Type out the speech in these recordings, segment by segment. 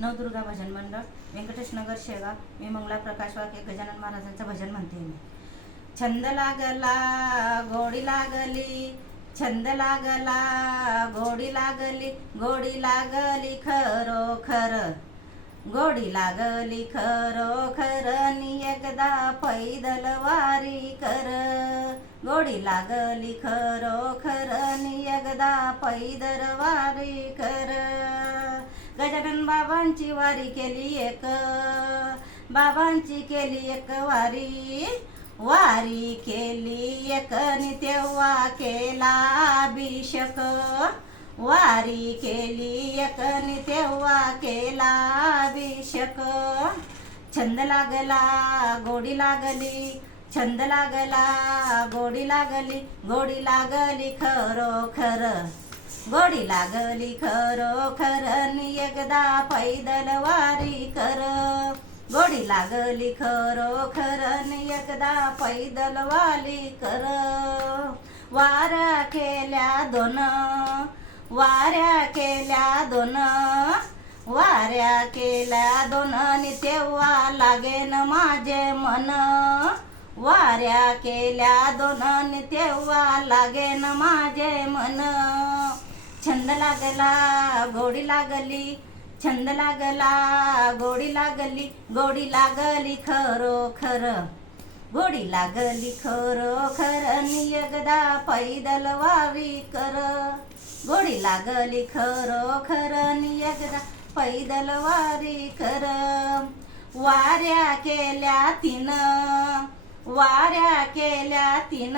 नवदुर्गा भजन मंडळ, व्यंकटेश नगर, शेगाव. मी मंगला प्रकाश वाके गजानन महाराजांचं भजन म्हणते मी. छंद लागला गोडी लागली, छंद लागला गोडी लागली, गोडी लागली खरोखर, गोडी लागली खरोखर, नि एकदा पैदल वारी कर, गोडी लागली खरोखर, नि एकदा पैदल वारी कर. गजानन बाबांची वारी केली एक, बाबांची केली एक वारी, वारी केली एक नि तेव्हा केला अभिषेक, वारी केली एक नि तेव्हा केला अभिषेक. छंद लागला गोडी लागली, छंद लागला गोडी लागली, गोडी लागली खरोखर, गोडी लागली खरोखर, नि एकदा पैदल वारी कर, गोडी लागली खरोखर, नि एकदा पैदल वारी कर. वाऱ्या केल्या दोन, वाऱ्या केल्या दोन, वाऱ्या केल्या दोन, नि तेव्हा लागेन माझे मन, वाऱ्या केल्या दोन, नि तेव्हा लागेन माझे मन. छंद लागला गोडी लागली, छंद लागला गोडी लागली, गोडी लागली खरोखर, गोडी लागली खरोखर, नि एकदा पैदल वारी कर, गोडी लागली खरोखर, नि एकदा पैदल वारी कर. वाऱ्या केल्या तीन, वाऱ्या केल्या तीन,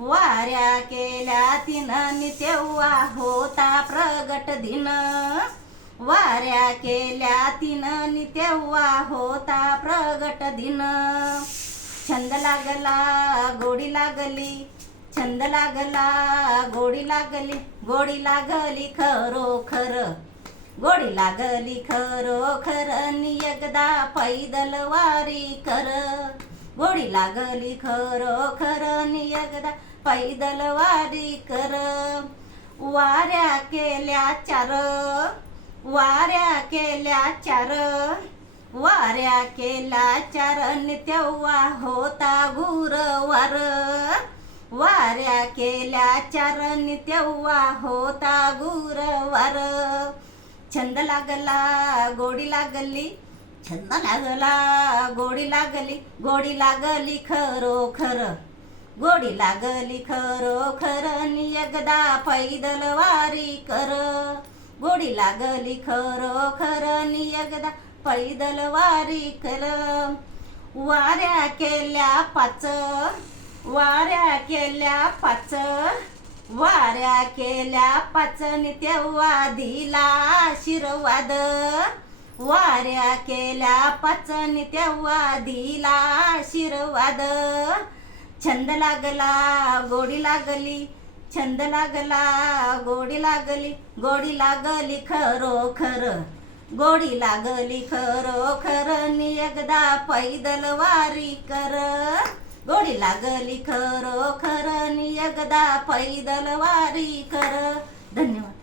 वाऱ्या केल्या तीन, नि तेव्हा होता प्रगट दिन, वाऱ्या केल्या तीन, नि तेव्हा होता प्रगट दिन. छंद लागला गोडी लागली, छंद लागला गोडी लागली, गोडी लागली खरोखर, गोडी लागली खरोखर, नि एकदा पैदल वारी कर, गोडी लागली खरोखर, नि एकदा पैदल वारी कर. वाऱ्या केल्या चार, वाऱ्या केल्या चार, वाऱ्या केल्या चार, नि तेव्हा होता गुरुवार, वाऱ्या केल्या चार, नि तेव्हा होता गुरुवार. छंद लागला गोडी लागली, छंद लागला गोडी लागली, गोडी लागली खरोखर, गोडी लागली खरोखर, नि एकदा पैदल वारी कर, गोडी लागली खरोखर, नि एकदा पैदल वारी कर. वाऱ्या केल्या पाच, वाऱ्या केल्या पाच, वाऱ्या केल्या पाच, नि तेव्हा दिला आशीर्वाद, वाऱ्या केल्या पाच, नि तेव्हा दिला आशीर्वाद. छंद लागला गोडी लागली, छंद लागला गोडी लागली, गोडी लागली खरोखर, गोडी लागली खरोखर, नि एकदा पैदल वारी कर, गोडी लागली खरोखर, नि एकदा पैदल वारी कर. धन्यवाद.